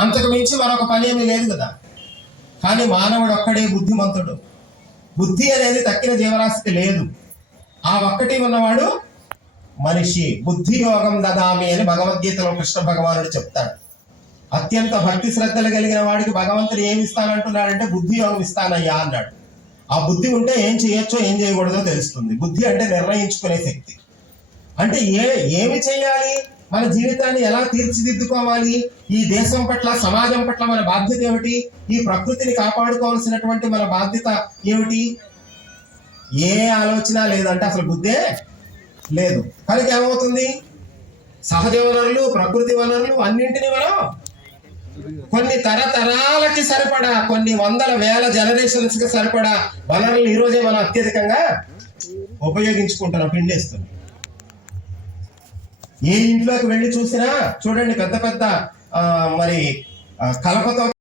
అంతకు మించి మరొక పని ఏమీ లేదు కదా. కానీ మానవుడు ఒక్కడే బుద్ధిమంతుడు. బుద్ధి అనేది తక్కిన జీవరాశికి లేదు. ఆ ఒక్కటి ఉన్నవాడు మనిషి. బుద్ధి యోగం దదామి అని భగవద్గీతలో కృష్ణ భగవానుడు చెప్తాడు. అత్యంత భక్తి శ్రద్ధలు కలిగిన వాడికి భగవంతుడు ఏమి ఇస్తానంటున్నాడంటే బుద్ధి యోగం ఇస్తానయ్యా అన్నాడు. ఆ బుద్ధి ఉంటే ఏం చేయొచ్చో ఏం చేయకూడదో తెలుస్తుంది. బుద్ధి అంటే నిర్ణయించుకునే శక్తి. అంటే ఏమి చేయాలి, మన జీవితాన్ని ఎలా తీర్చిదిద్దుకోవాలి, ఈ దేశం పట్ల సమాజం పట్ల మన బాధ్యత ఏమిటి, ఈ ప్రకృతిని కాపాడుకోవాల్సినటువంటి మన బాధ్యత ఏమిటి, ఏ ఆలోచన లేదంటే అసలు బుద్ధే లేదు. కనుక ఏమవుతుంది, సహజ వనరులు ప్రకృతి వనరులు అన్నింటినీ మనం కొన్ని తరతరాలకి సరిపడా, కొన్ని వందల వేల జనరేషన్స్ కి సరిపడా వనరులు ఈ రోజే మనం అత్యధికంగా ఉపయోగించుకుంటున్నాం, పిండేస్తున్నాం. ఏ ఇంట్లోకి వెళ్ళి చూసినా చూడండి, పెద్ద పెద్ద మరి కలపతో